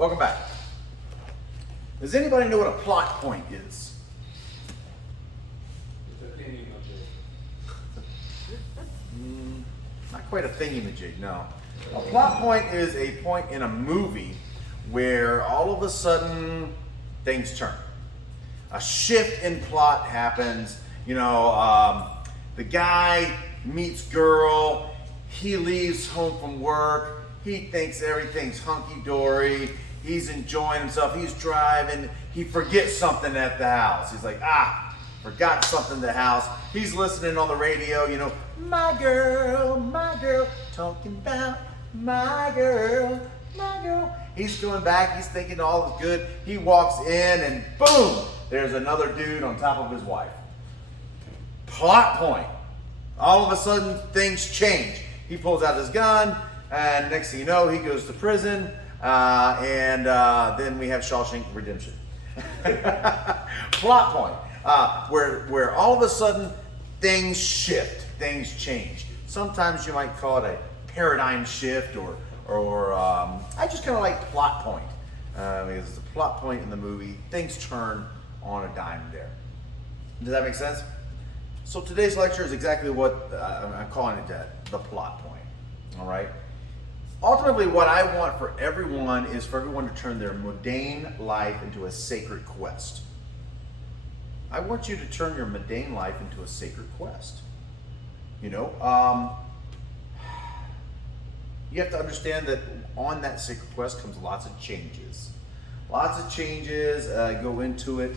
Welcome back. Does anybody know what a plot point is? It's a thingy-majig. Not quite a thingy-majig, no. A plot point is a point in a movie where all of a sudden things turn. A shift in plot happens. The guy meets girl, he leaves home from work, he thinks everything's hunky-dory, he's enjoying himself, he's driving, he forgets something at the house. He's like, forgot something at the house. He's listening on the radio, my girl, talking about my girl, my girl. He's going back, he's thinking all is good. He walks in and boom, there's another dude on top of his wife. Plot point. All of a sudden, things change. He pulls out his gun, and next thing you know, he goes to prison, and then we have Shawshank Redemption. Plot point. Where all of a sudden, things shift, things change. Sometimes you might call it a paradigm shift, or I just kind of like plot point. Because it's a plot point in the movie. Things turn on a dime there. Does that make sense? So today's lecture is exactly what I'm calling it that, the plot point. All right? Ultimately, what I want for everyone is for everyone to turn their mundane life into a sacred quest. I want you to turn your mundane life into a sacred quest. You have to understand that on that sacred quest comes lots of changes. Lots of changes go into it.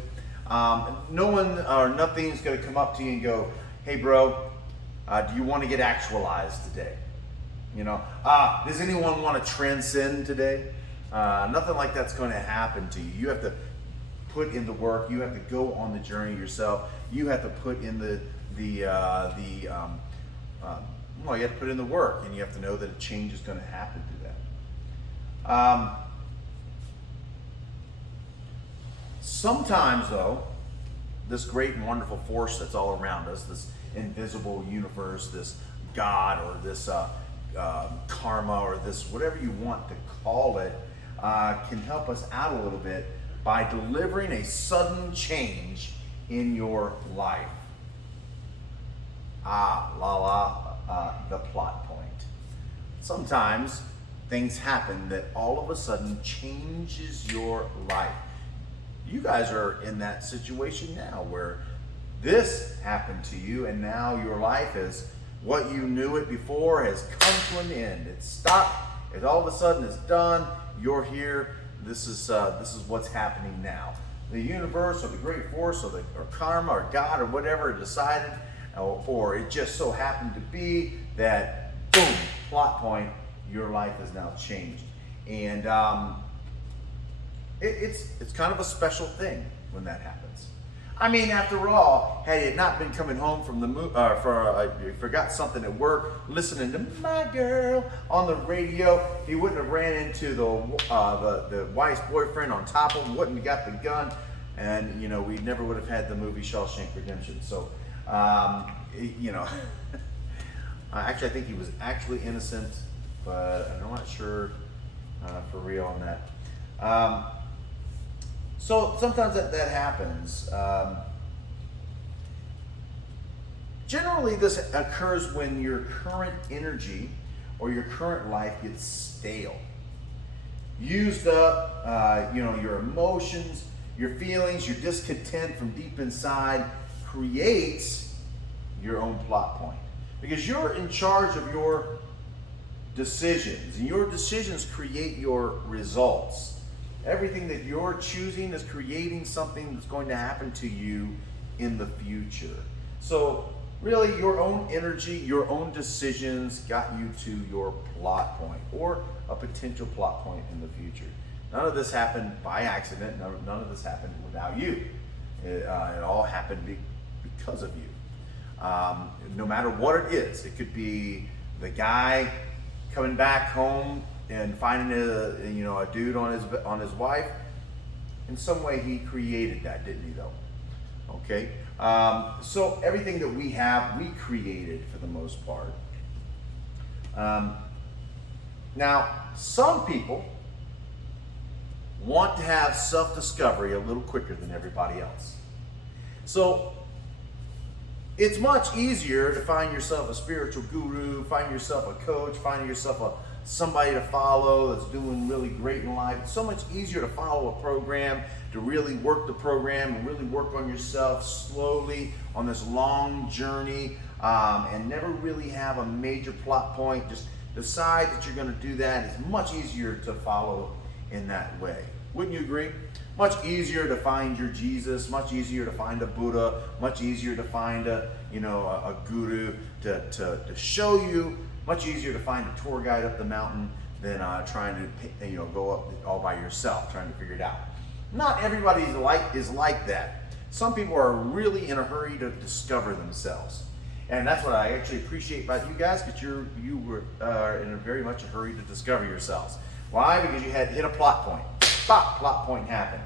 No one or nothing's going to come up to you and go, hey bro, do you want to get actualized today? Does anyone want to transcend today? Nothing like that's going to happen to you. You have to put in the work. You have to go on the journey yourself. You have to put in you have to put in the work, and you have to know that a change is going to happen to that. Sometimes, though, this great and wonderful force that's all around us, this invisible universe, this God, or this karma, or this whatever you want to call it, can help us out a little bit by delivering a sudden change in your life. The plot point. Sometimes things happen that all of a sudden changes your life. You guys are in that situation now where this happened to you, and now your life is what you knew it before has come to an end. It's stopped. It all of a sudden is done. You're here. This is what's happening now. The universe, or the great force, or karma, or God, or whatever decided, or it just so happened to be that boom, plot point. Your life is now changed, and it's kind of a special thing when that happens. I mean, after all, had he not been coming home from you forgot something at work, listening to my girl on the radio, he wouldn't have ran into the wife's boyfriend on top of him, wouldn't have got the gun, and we never would have had the movie Shawshank Redemption. So, actually, I think he was actually innocent, but I'm not sure for real on that. So sometimes that happens. Generally, this occurs when your current energy or your current life gets stale, used up. Your emotions, your feelings, your discontent from deep inside creates your own plot point, because you're in charge of your decisions, and your decisions create your results. Everything that you're choosing is creating something that's going to happen to you in the future. So really, your own energy, your own decisions got you to your plot point, or a potential plot point in the future. None of this happened by accident. None of this happened without you. It all happened because of you. No matter what it is, it could be the guy coming back home and finding a dude on his wife. In some way, he created that, didn't he? Though, okay. So everything that we have, we created for the most part. Now, some people want to have self-discovery a little quicker than everybody else. So it's much easier to find yourself a spiritual guru, find yourself a coach, find yourself somebody to follow that's doing really great in life. It's so much easier to follow a program, to really work the program and really work on yourself slowly on this long journey, and never really have a major plot point. Just decide that you're going to do that. It's much easier to follow in that way. Wouldn't you agree? Much easier to find your Jesus, much easier to find a Buddha, much easier to find a guru to show you, much easier to find a tour guide up the mountain than trying to go up all by yourself, trying to figure it out. Not everybody is like that. Some people are really in a hurry to discover themselves. And that's what I actually appreciate about you guys, because you were in a very much a hurry to discover yourselves. Why? Because you had hit a plot point. Pop, plot point happened.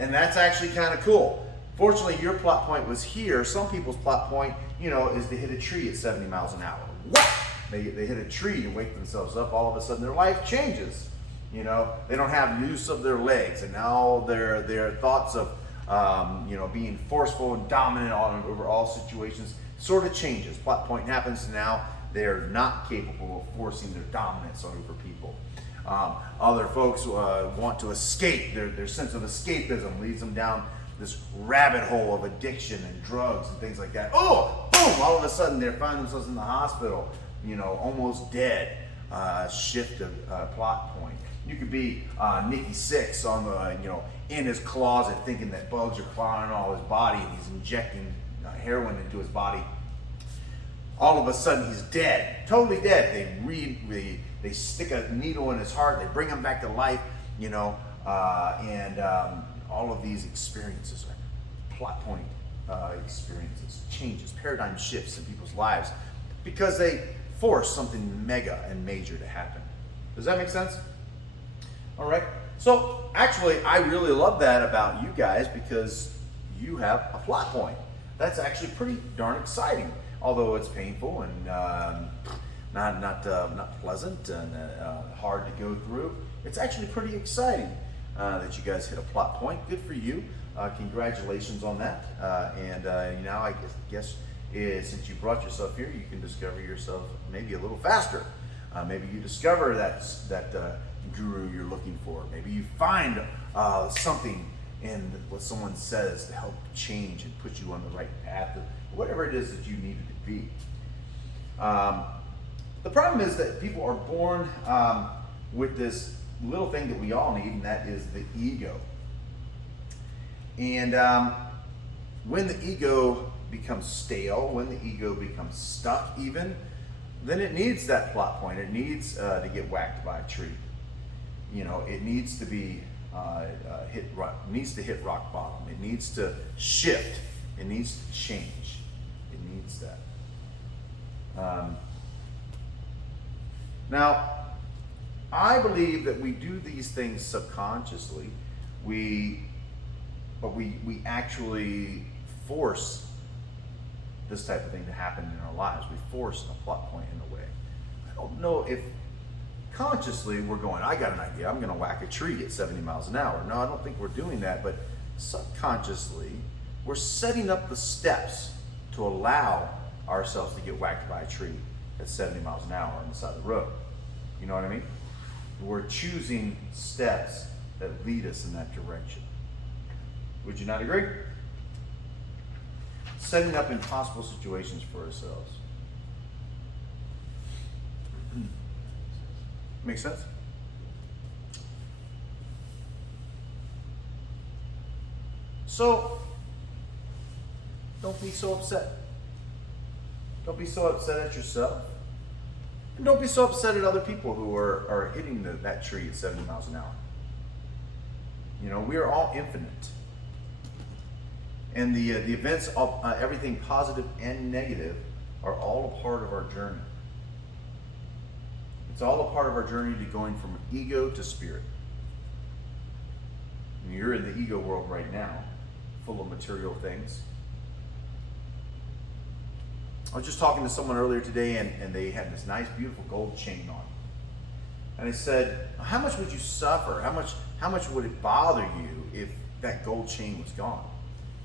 And that's actually kind of cool. Fortunately, your plot point was here. Some people's plot point, is to hit a tree at 70 miles an hour. What? They hit a tree and wake themselves up. All of a sudden, their life changes. They don't have use of their legs, and now their thoughts of being forceful and dominant over all situations sort of changes. Plot point happens, and now they're not capable of forcing their dominance over people. Other folks want to escape. Their sense of escapism leads them down this rabbit hole of addiction and drugs and things like that. Oh, boom! All of a sudden, they find themselves in the hospital, almost dead. Shift of plot point. You could be Nikki Sixx on the in his closet, thinking that bugs are crawling all his body, and he's injecting heroin into his body. All of a sudden, he's dead, totally dead. They stick a needle in his heart. They bring him back to life, and all of these experiences are plot point experiences, changes, paradigm shifts in people's lives because they force something mega and major to happen. Does that make sense? All right. So actually, I really love that about you guys, because you have a plot point. That's actually pretty darn exciting, although it's painful and not pleasant and hard to go through. It's actually pretty exciting that you guys hit a plot point. Good for you. Congratulations on that. And now I guess since you brought yourself here, you can discover yourself maybe a little faster. Maybe you discover that guru you're looking for. Maybe you find something in what someone says to help change and put you on the right path of whatever it is that you needed to be. The problem is that people are born with this little thing that we all need, and that is the ego. And when the ego becomes stale, when the ego becomes stuck even, then it needs that plot point. It needs to get whacked by a tree. It needs to be hit rock bottom. It needs to shift. It needs to change. It needs that. Now, I believe that we do these things subconsciously. But we actually force this type of thing to happen in our lives. We force a plot point in a way. I don't know if consciously we're going, I got an idea, I'm going to whack a tree at 70 miles an hour. No, I don't think we're doing that, but subconsciously we're setting up the steps to allow ourselves to get whacked by a tree at 70 miles an hour on the side of the road. You know what I mean? We're choosing steps that lead us in that direction. Would you not agree? Setting up impossible situations for ourselves. Make sense? So, don't be so upset. Don't be so upset at yourself. And don't be so upset at other people who are hitting that tree at 70 miles an hour. We are all infinite. And the events of everything positive and negative are all a part of our journey. It's all a part of our journey to going from ego to spirit. And you're in the ego world right now, full of material things. I was just talking to someone earlier today, and they had this nice, beautiful gold chain on. And I said, how much would you suffer? How much would it bother you if that gold chain was gone?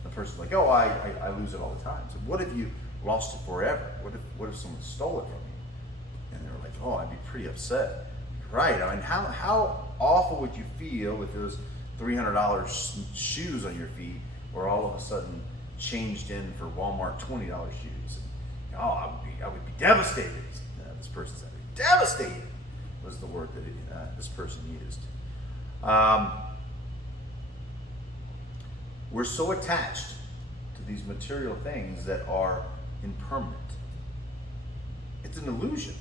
The person's like, oh, I lose it all the time. So what if you lost it forever? What if someone stole it from you? And they were like, oh, I'd be pretty upset. Right, I mean, how awful would you feel if it was $300 shoes on your feet were all of a sudden changed in for Walmart $20 shoes? And, oh, I would be devastated. This person said, devastated was the word that this person used. We're so attached to these material things that are impermanent. It's an illusion.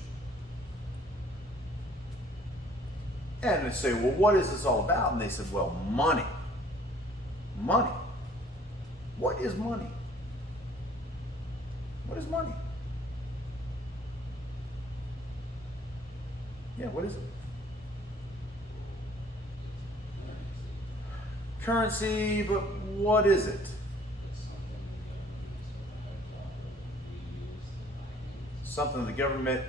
And they say, well, what is this all about? And they said, well, money. Money. What is money? What is money? Yeah, what is it? Currency, but what is it? Something the government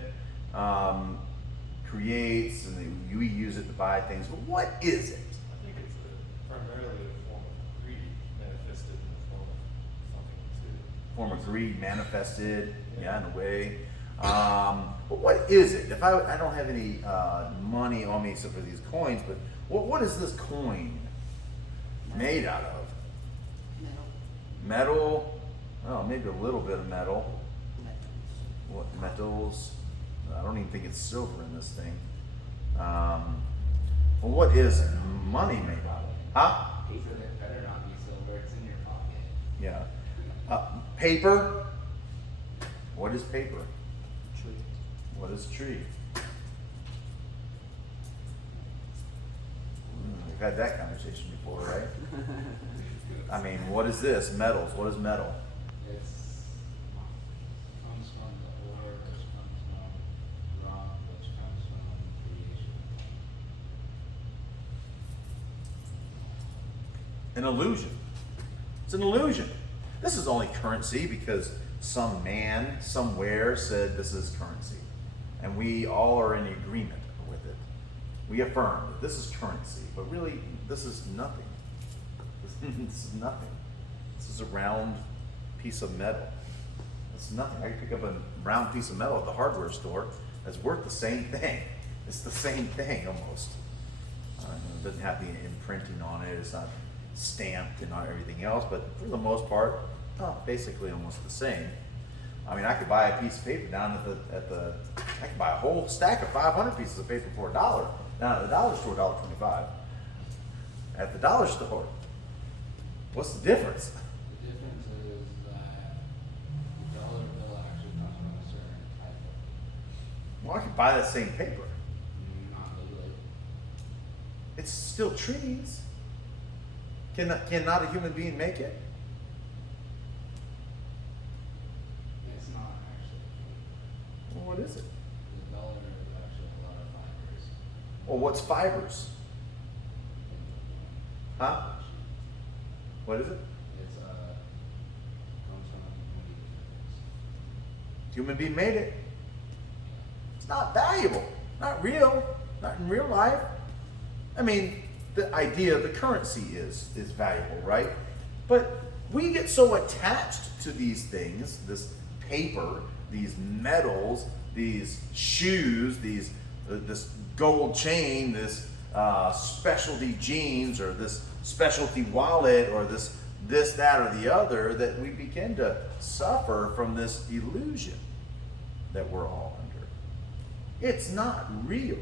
creates and we use it to buy things, but what is it? I think it's primarily a form of greed manifested in the form of something to. Form of greed manifested, yeah, in a way. But what is it? If I don't have any money on me except for these coins, but what is this coin made out of? Metal. Oh, maybe a little bit of metal. What metals? I don't even think it's silver in this thing. Well, what is money made out of? Huh? Paper that better not be silver. It's in your pocket. Yeah. Paper. What is paper? Tree. What is tree? We've had that conversation before, right? I mean, what is this? Metals. What is metal? It's comes from the ore, which comes from rock, which comes from creation. An illusion. It's an illusion. This is only currency because some man somewhere said this is currency. And we all are in agreement with it. We affirm that this is currency, but really this is nothing. This is nothing. This is a round piece of metal. It's nothing. I could pick up a round piece of metal at the hardware store that's worth the same thing. It's the same thing almost. It doesn't have the imprinting on it. It's not stamped and not everything else, but for the most part, basically almost the same. I mean, I could buy a piece of paper down I could buy a whole stack of 500 pieces of paper for $1. Down at the dollar store, $1.25. At the dollar store, what's the difference? The difference is that the dollar bill actually comes from a certain type of. Well, I could buy that same paper. Not legally. It's still trees. Cannot a human being make it? It's not actually. Well, what is it? The dollar is actually a lot of fibers. Well, what's fibers? Huh? What is it? It's comes from Human being made it. It's not valuable. Not real. Not in real life. I mean, the idea of the currency is valuable, right? But we get so attached to these things, this paper, these metals, these shoes, this gold chain, this specialty jeans, or this specialty wallet, or this, that, or the other, that we begin to suffer from this illusion that we're all under. It's not real.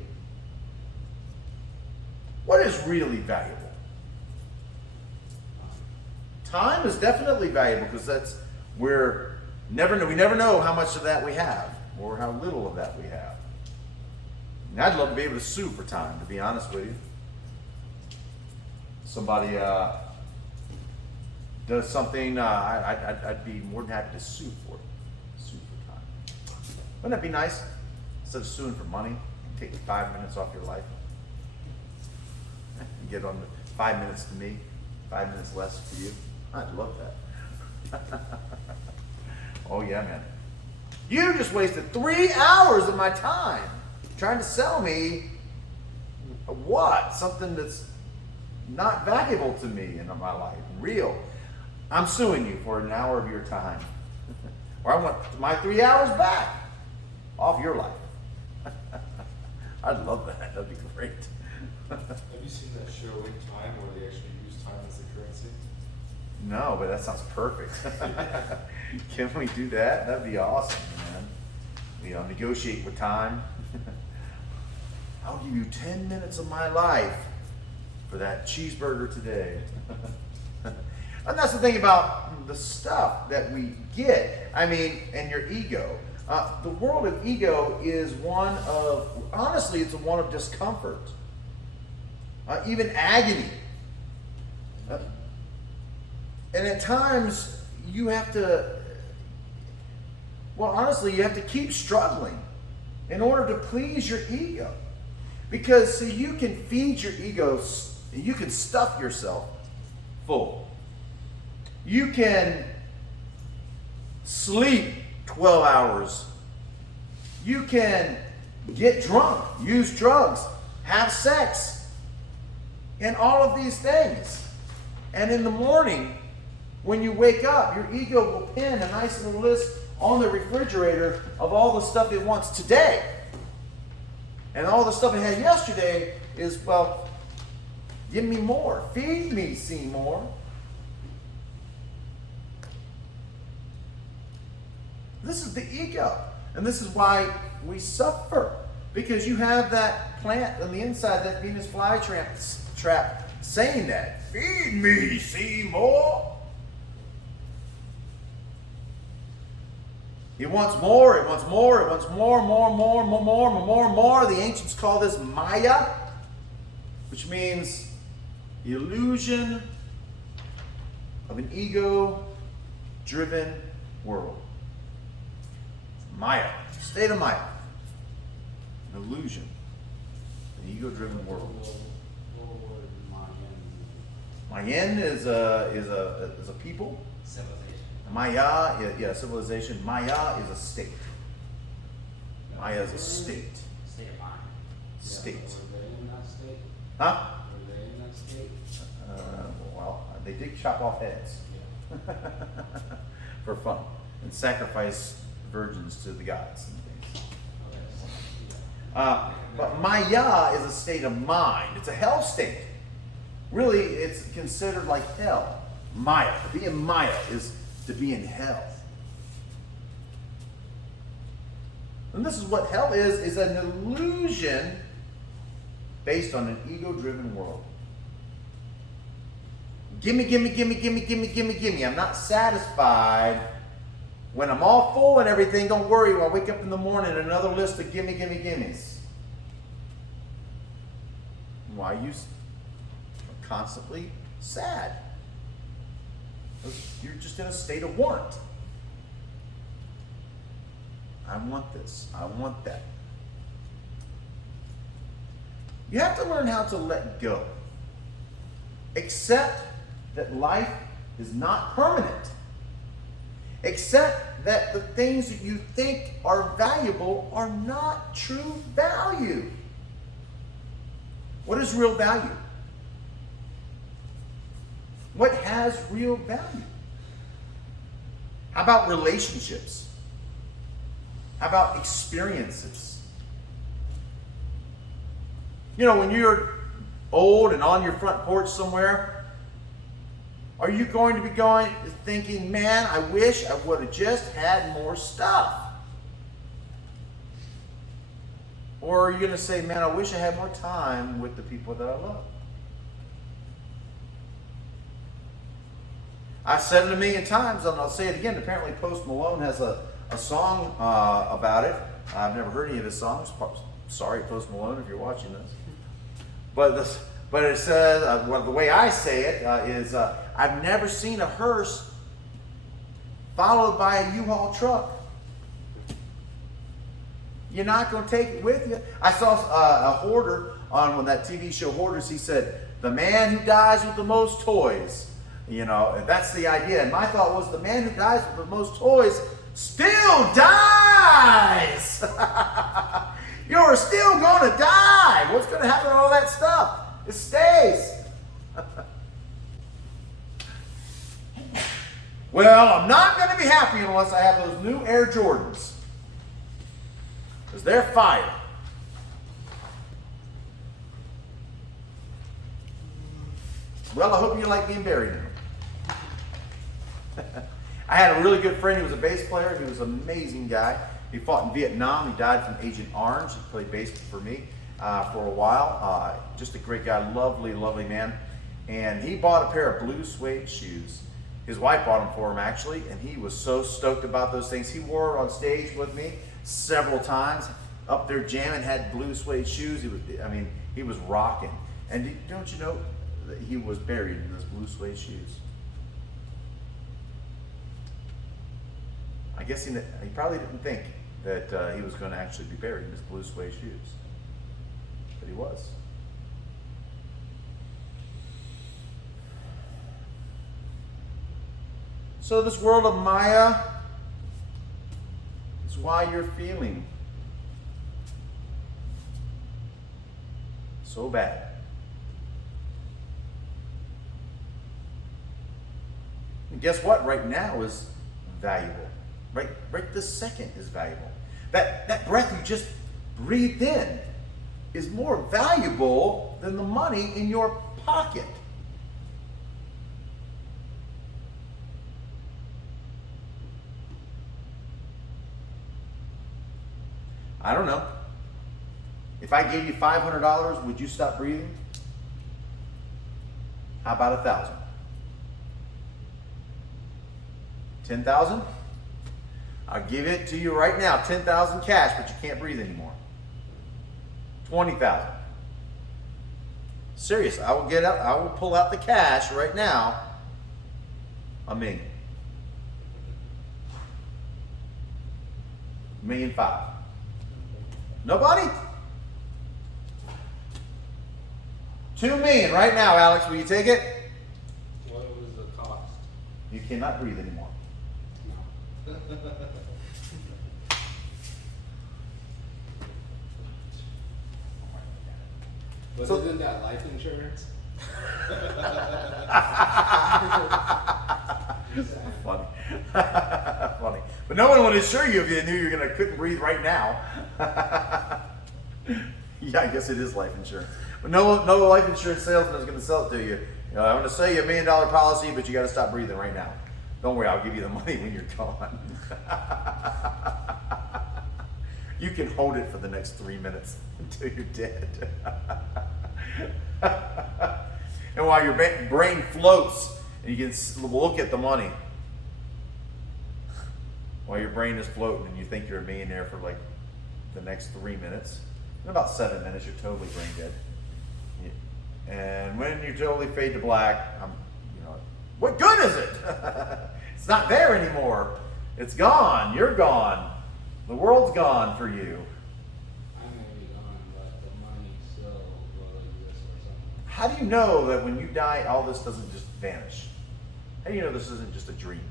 What is really valuable? Time is definitely valuable because we never know how much of that we have or how little of that we have. And I'd love to be able to sue for time, to be honest with you. Somebody does something, I'd be more than happy to sue for it. Sue for time. Wouldn't that be nice? Instead of suing for money, take 5 minutes off your life. You get on 5 minutes to me, 5 minutes less for you. I'd love that. Oh yeah, man. You just wasted 3 hours of my time trying to sell me What? Something that's not valuable to me in my life. Real. I'm suing you for an hour of your time. Or I want my 3 hours back off your life. I'd love that. That'd be great. Have you seen that show In Time where they actually use time as a currency? No, but that sounds perfect. Can we do that? That'd be awesome, man. Negotiate with time. I'll give you 10 minutes of my life for that cheeseburger today. And that's the thing about the stuff that we get. I mean, and your ego. The world of ego is one of, honestly, it's one of discomfort. Even agony. And at times, you have to, well, honestly, you have to keep struggling in order to please your ego. Because, see, you can feed your ego, you can stuff yourself full. You can sleep 12 hours. You can get drunk, use drugs, have sex, and all of these things. And in the morning, when you wake up, your ego will pin a nice little list on the refrigerator of all the stuff it wants today. And all the stuff it had yesterday is, well, give me more. Feed me, Seymour. This is the ego. And this is why we suffer. Because you have that plant on the inside, that Venus flytrap saying that. Feed me, Seymour. It wants more, it wants more, it wants more. The ancients call this Maya, which means the illusion of an ego-driven world. Maya, state of Maya, an illusion, an ego-driven world. Mayan is a people. Civilization. Maya, civilization. Maya is a state. Maya is a state. State of mind. State. Were they in that state? Huh? Were they in that state? Well, they did chop off heads Yeah. for fun and sacrifice virgins to the gods and things. Okay. Yeah. But Maya is a state of mind. It's a hell state. Really, it's considered like hell. Maya. To be in Maya is to be in hell. And this is what hell is an illusion based on an ego-driven world. Gimme. I'm not satisfied. When I'm all full and everything, don't worry. When I wake up in the morning, another list of gimmes. Why are you constantly sad? You're just in a state of want. I want this. I want that. You have to learn how to let go. Accept that life is not permanent. Accept that the things that you think are valuable are not true value. What is real value? What has real value? How about relationships? How about experiences? You know, when you're old and on your front porch somewhere, are you going to be thinking, man, I wish I would have just had more stuff? Or are you going to say, man, I wish I had more time with the people that I love? I've said it a million times, and I'll say it again. Apparently, Post Malone has a song about it. I've never heard any of his songs. Sorry, Post Malone, if you're watching this. But it says, well, the way I say it is, I've never seen a hearse followed by a U-Haul truck. You're not going to take it with you. I saw a hoarder on that TV show Hoarders. He said, the man who dies with the most toys. You know, that's the idea. And my thought was, the man who dies with the most toys still dies. You're still going to die. What's going to happen to all that stuff? It stays. Well, I'm not going to be happy unless I have those new Air Jordans. Because they're fire. Well, I hope you like being buried in them. I had a really good friend. He was a bass player. He was an amazing guy. He fought in Vietnam. He died from Agent Orange. He played bass for me for a while. Just a great guy. Lovely, lovely man. And he bought a pair of blue suede shoes. His wife bought them for him, actually, and he was so stoked about those things. He wore it on stage with me several times. Up there jamming, had blue suede shoes. He was rocking. And don't you know that he was buried in those blue suede shoes? I guess he probably didn't think that he was going to actually be buried in his blue suede shoes. But he was. So this world of Maya is why you're feeling so bad. And guess what? Right now is valuable. Right this second is valuable. That breath you just breathed in is more valuable than the money in your pocket. I don't know. If I gave you $500, would you stop breathing? How about 1,000? 10,000? I'll give it to you right now. 10,000 cash, but you can't breathe anymore. 20,000. Serious. I will pull out the cash right now. $1 million. $1.5 million. Nobody? $2 million right now, Alex. Will you take it? What was the cost? You cannot breathe anymore. No. But So- isn't that life insurance? Funny. Funny. But no one would insure you if you knew you couldn't breathe right now. Yeah, I guess it is life insurance. But no life insurance salesman is going to sell it to you. I'm going to sell you $1 million policy, but you got to stop breathing right now. Don't worry, I'll give you the money when you're gone. You can hold it for the next 3 minutes until you're dead. And while your brain floats, and you can look at the money, while your brain is floating and you think you're a millionaire for like the next 3 minutes, in about 7 minutes, you're totally brain dead. And when you totally fade to black, what good is it? It's not there anymore. It's gone. You're gone. The world's gone for you. I may be gone, but the money still will exist or something. How do you know that when you die, all this doesn't just vanish? How do you know this isn't just a dream?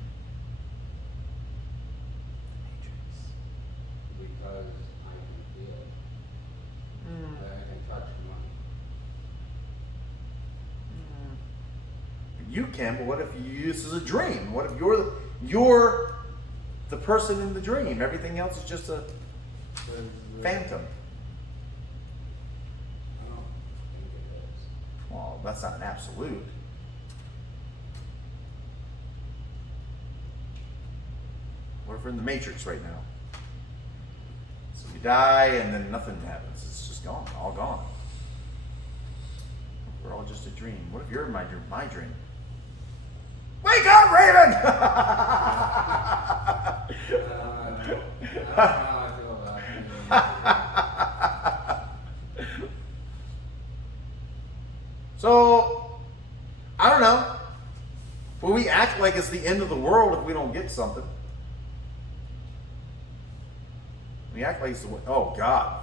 Because I can feel it. I can touch money. You can, but what if this is a dream? What if you're the person in the dream? Everything else is just a phantom. I don't think it is. Well, that's not an absolute. What if we're in the Matrix right now? So you die and then nothing happens. It's just gone, all gone. We're all just a dream. What if you're in my dream? Wake up, Raven! That's how I feel about it. So, I don't know. Will we act like it's the end of the world if we don't get something? We act like it's oh God,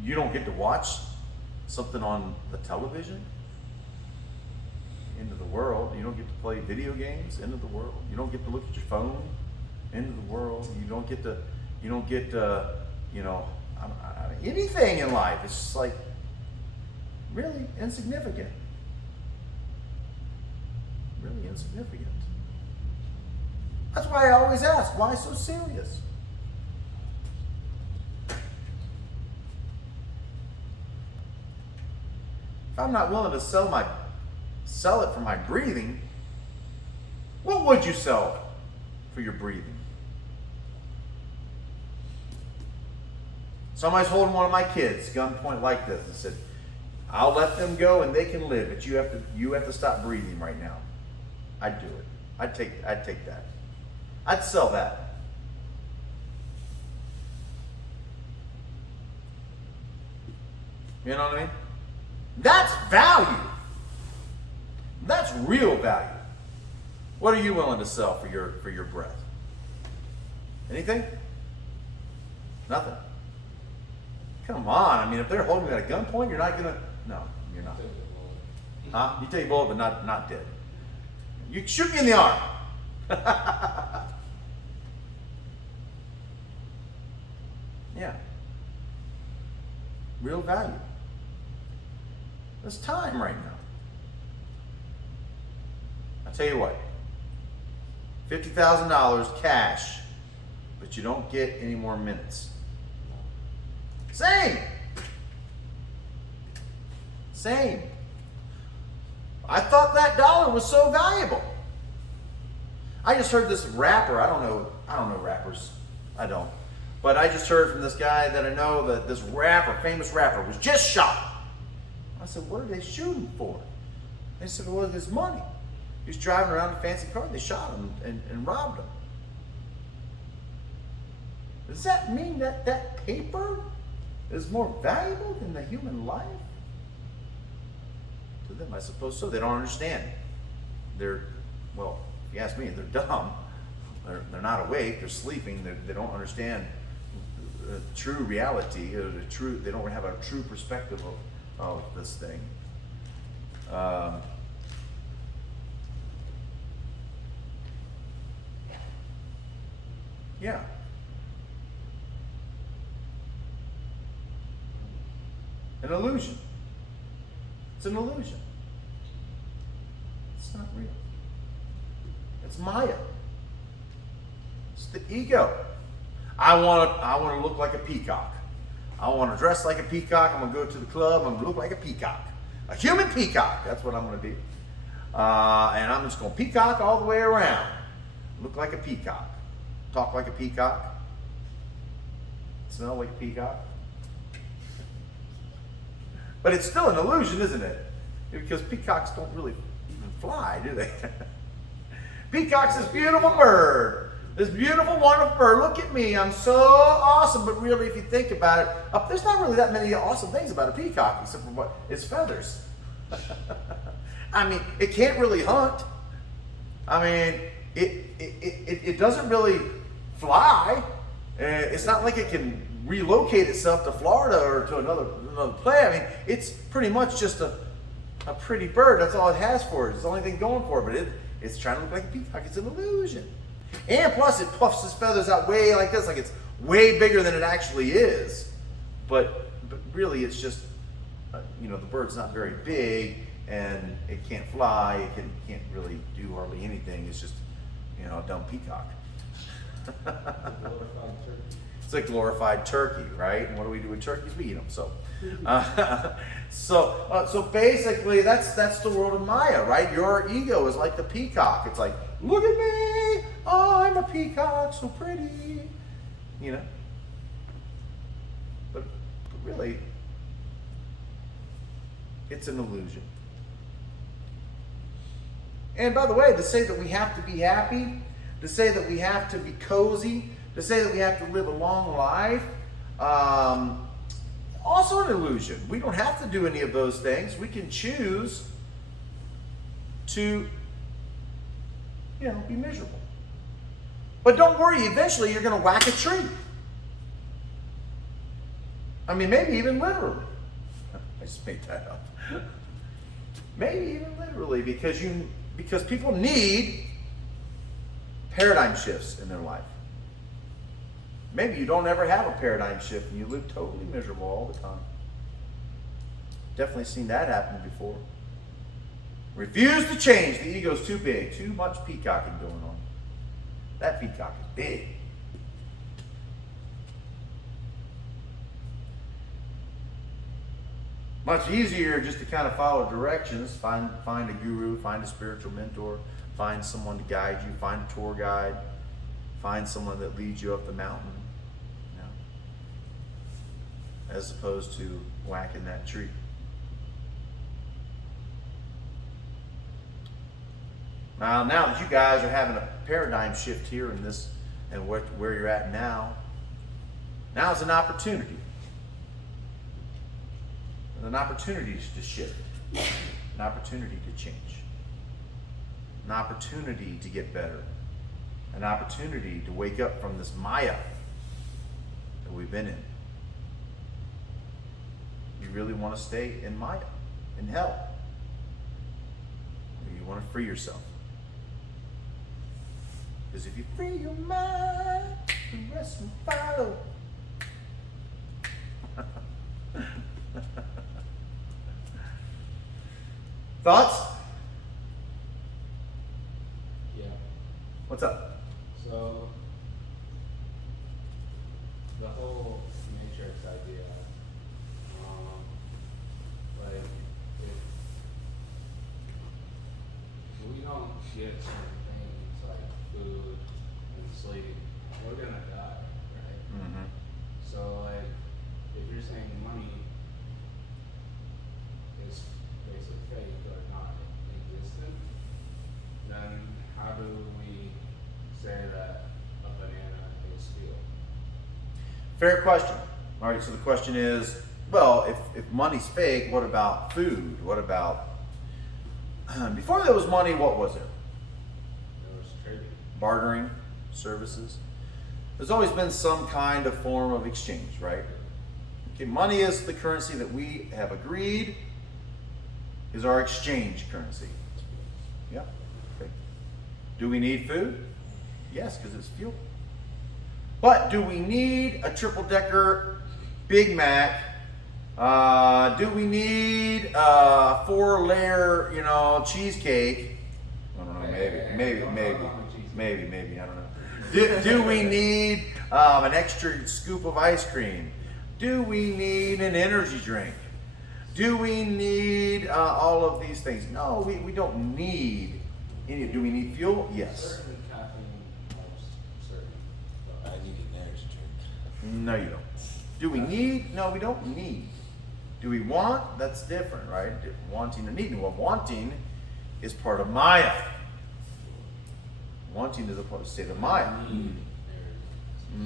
you don't get to watch something on the television? End of the world. You don't get to play video games? End of the world. You don't get to look at your phone? End of the world. You don't get anything in life. It's just like really insignificant. Really insignificant. That's why I always ask, why so serious? If I'm not willing to sell it for my breathing, what would you sell for your breathing? Somebody's holding one of my kids gunpoint like this and said, I'll let them go and they can live, but you have to stop breathing right now. I'd do it. I'd take that. I'd sell that. You know what I mean? That's value. That's real value. What are you willing to sell for your breath? Anything? Nothing. Come on. I mean, if they're holding you at a gunpoint, you're not gonna. No, you're not. Huh? You take a bullet, but not dead. You shoot me in the arm. Yeah. Real value. There's time right now. I tell you what. $50,000 cash, but you don't get any more minutes. Same. I thought that dollar was so valuable. I just heard this rapper. I don't know rappers. I don't. But I just heard from this guy that I know that this famous rapper, was just shot. I said, what are they shooting for? They said, well, it's money. He was driving around in a fancy car. They shot him and robbed him. Does that mean that that paper is more valuable than the human life? To them, I suppose so. They don't understand. Well, if you ask me, they're dumb. They're not awake. They're sleeping. They don't understand the true reality. They don't have a true perspective of this thing. Yeah. An illusion. It's an illusion. It's not real. It's Maya. It's the ego. I want to look like a peacock. I want to dress like a peacock. I'm going to go to the club. I'm going to look like a peacock. A human peacock. That's what I'm going to be. And I'm just going to peacock all the way around. Look like a peacock. Talk like a peacock. Smell like a peacock. But it's still an illusion, isn't it? Because peacocks don't really even fly, do they? Peacock's this beautiful bird. This beautiful, wonderful bird. Look at me. I'm so awesome. But really, if you think about it, there's not really that many awesome things about a peacock except for what? Its feathers. I mean, it can't really hunt. I mean, it doesn't really fly. It's not like it can relocate itself to Florida or to another place. I mean, it's pretty much just a pretty bird. That's all it has for it. It's the only thing going for it. But it's trying to look like a peacock. It's an illusion. And plus, it puffs its feathers out way like this, like it's way bigger than it actually is. But really, it's just, the bird's not very big, and it can't fly. It can't really do hardly anything. It's just, a dumb peacock. It's a glorified turkey, right? And what do we do with turkeys? We eat them. So basically, that's the world of Maya, right? Your ego is like the peacock. It's like, look at me, I'm a peacock, so pretty, But really, it's an illusion. And by the way, to say that we have to be happy, to say that we have to be cozy, to say that we have to live a long life, also an illusion. We don't have to do any of those things. We can choose to, be miserable. But don't worry, eventually you're going to whack a tree. I mean, maybe even literally. I just made that up. Maybe even literally, because people need paradigm shifts in their life. Maybe you don't ever have a paradigm shift and you live totally miserable all the time. Definitely seen that happen before. Refuse to change. The ego's too big. Too much peacocking going on. That peacock is big. Much easier just to kind of follow directions. Find a guru, find a spiritual mentor, find someone to guide you, find a tour guide, find someone that leads you up the mountain, you know, as opposed to whacking that tree. Now that you guys are having a paradigm shift here in this and where you're at now, now's an opportunity. An opportunity to shift, an opportunity to change, an opportunity to get better, an opportunity to wake up from this Maya that we've been in. You really want to stay in Maya, in hell, or you want to free yourself. Because if you free your mind, the rest will follow. Thoughts? Yeah. What's up? So, the whole matrix idea, like, if we don't get certain things like food and sleep, we're gonna die, right? Mm-hmm. So, like, if you're saying money is basically fake or not existent, then how do we say that a banana is steel? Fair question. All right, so the question is, well, if money's fake, what about food? What about, before there was money, what was there? There was trading. Bartering, services. There's always been some kind of form of exchange, right? Okay, money is the currency that we have agreed is our exchange currency. Yeah. Okay. Do we need food? Yes, because it's fuel. But do we need a triple-decker Big Mac? Do we need a 4-layer, cheesecake? I don't know, maybe, I don't know. Do we need an extra scoop of ice cream? Do we need an energy drink? Do we need all of these things? No, we don't need any. Do we need fuel? Yes. Certain caffeine helps certain. I need an energy drink. No, you don't. Do we need? No, we don't need. Do we want? That's different, right? Wanting and needing. Well, wanting is part of Maya. Wanting is a part of the state of Maya.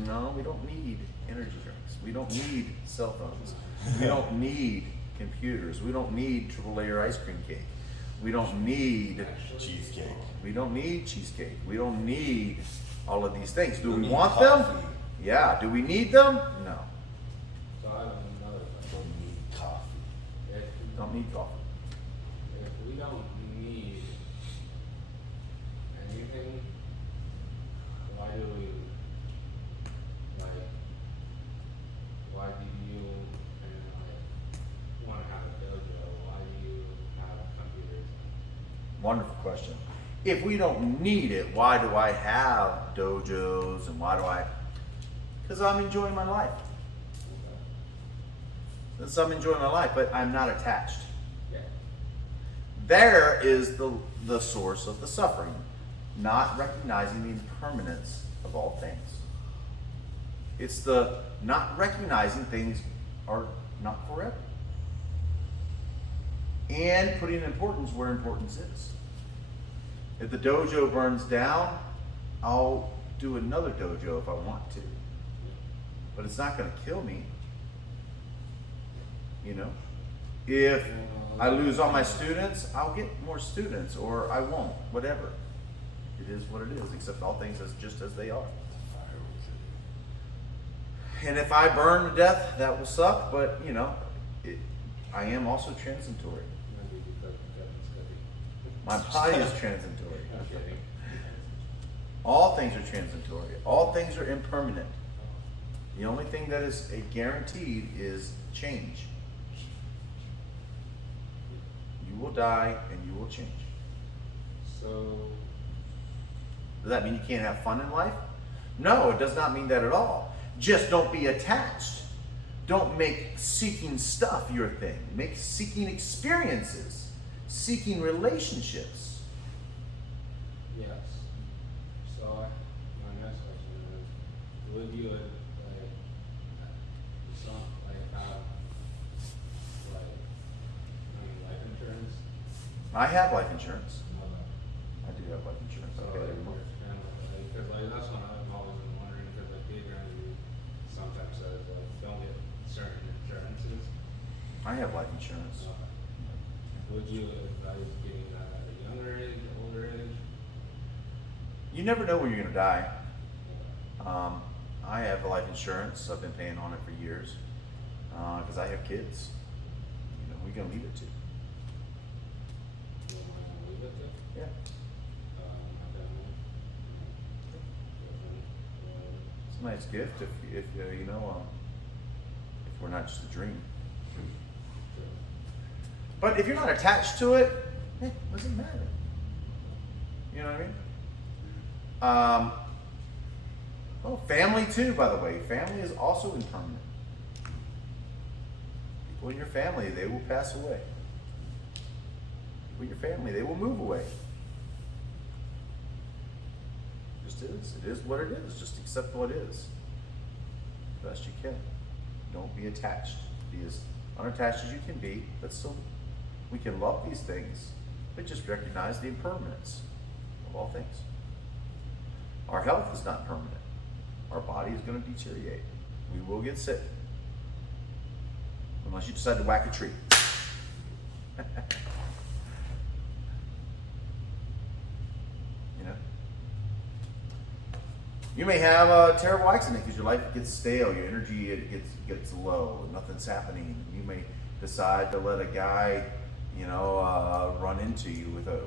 No, we don't need energy drinks. We don't need cell phones. We don't need computers. We don't need triple-layer ice cream cake. We don't need Cheesecake. We don't need cheesecake. We don't need all of these things. Do We we need want them? coffee. Yeah. Do we need them? No. So I have another question. Don't need coffee. Don't need coffee. If we don't need anything, why do we, why do you want to have a dojo? Why do you have computers? Wonderful question. If we don't need it, why do I have dojos and why do I? Because I'm enjoying my life. Since I'm enjoying my life, but I'm not attached. Yeah. There is the source of the suffering, not recognizing the impermanence of all things. It's the not recognizing things are not forever. And putting importance where importance is. If the dojo burns down, I'll do another dojo if I want to. But it's not going to kill me. If I lose all my students, I'll get more students, or I won't, whatever. It is what it is, except all things as just as they are. And if I burn to death, that will suck, but I am also transitory. Maybe because Kevin's cooking. My body is transitory. I'm kidding. All things are transitory. All things are impermanent. The only thing that is a guaranteed is change. You will die and you will change. So, Does that mean you can't have fun in life? No, it does not mean that at all. Just don't be attached. Don't make seeking stuff your thing. Make seeking experiences, seeking relationships. yes. So, my next question is, would you like some have life insurance? I have life insurance. Okay. I do have life insurance. So Okay. because that's what I've always been wondering, because Big Energy sometimes says don't get certain insurances. I have life insurance. Would you advise getting that at a younger age, older age? You never know when you're going to die. I have life insurance. I've been paying on it for years because I have kids. You know, we're going to leave it to. You don't mind to leave it there? Yeah. It's a nice gift if you know, if we're not just a dream. But if you're not attached to it, it doesn't matter. You know what I mean? Oh, family too, by the way. Family is also impermanent. People in your family, they will pass away. People in your family, they will move away. Just is. It is what it is. Just accept what is. Best you can. Don't be attached. Be as unattached as you can be, but still, we can love these things, but just recognize the impermanence of all things. Our health is not permanent. Our body is going to deteriorate. We will get sick. Unless you decide to whack a tree. You know? You may have a terrible accident because your life gets stale, your energy gets low, nothing's happening. You may decide to let a guy, run into you with a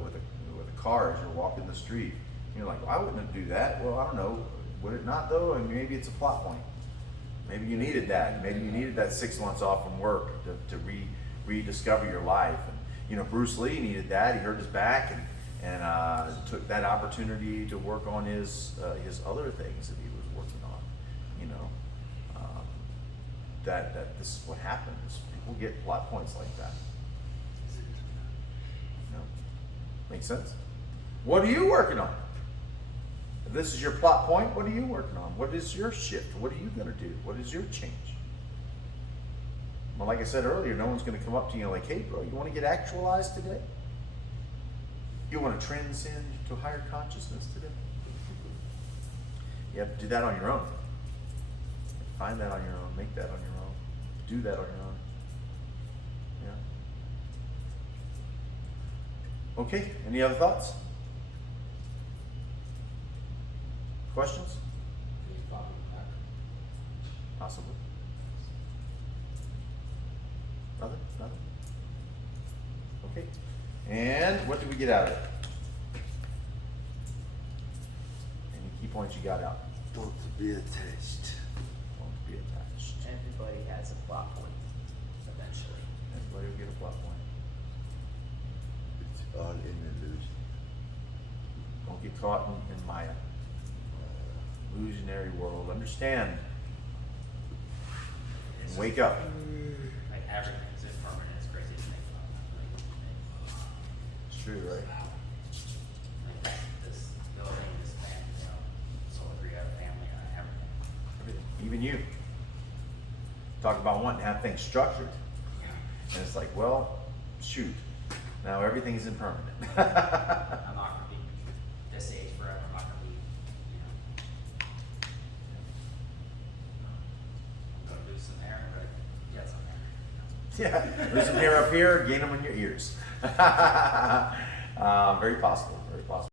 car as you're walking the street. You're like, why wouldn't it do that? Well, I don't know. Would it not though? And maybe it's a plot point. Maybe you needed that. Maybe you needed that 6 months off from work to rediscover your life. And Bruce Lee needed that. He hurt his back and took that opportunity to work on his other things that he was working on. That this is what happens. People get plot points like that. Make sense? What are you working on? If this is your plot point, what are you working on? What is your shift? What are you going to do? What is your change? Well, like I said earlier, no one's going to come up to you like, hey, bro, you want to get actualized today? You want to transcend to higher consciousness today? You have to do that on your own. Find that on your own. Make that on your own. Do that on your own. Yeah. Okay, any other thoughts? Questions? Can you call me back? Possibly. Nothing? Okay. And what did we get out of it? Any key points you got out? Don't be attached. Don't be attached. Everybody has a plot point eventually. Everybody will get a plot point. It's all an illusion. Don't get caught in Maya. Illusionary world. Understand. And wake up. Like everything's impermanent. It's crazy to think about. It's true, right? Like this building, this family, so if you have a family and everything. Even you. Talk about wanting to have things structured. And it's like, well, shoot. Now everything is impermanent. I'm not gonna be this age forever. I'm not gonna be, I'm gonna lose some hair, but get some hair. Yeah, lose some hair up here, gain them in your ears. Very possible, very possible.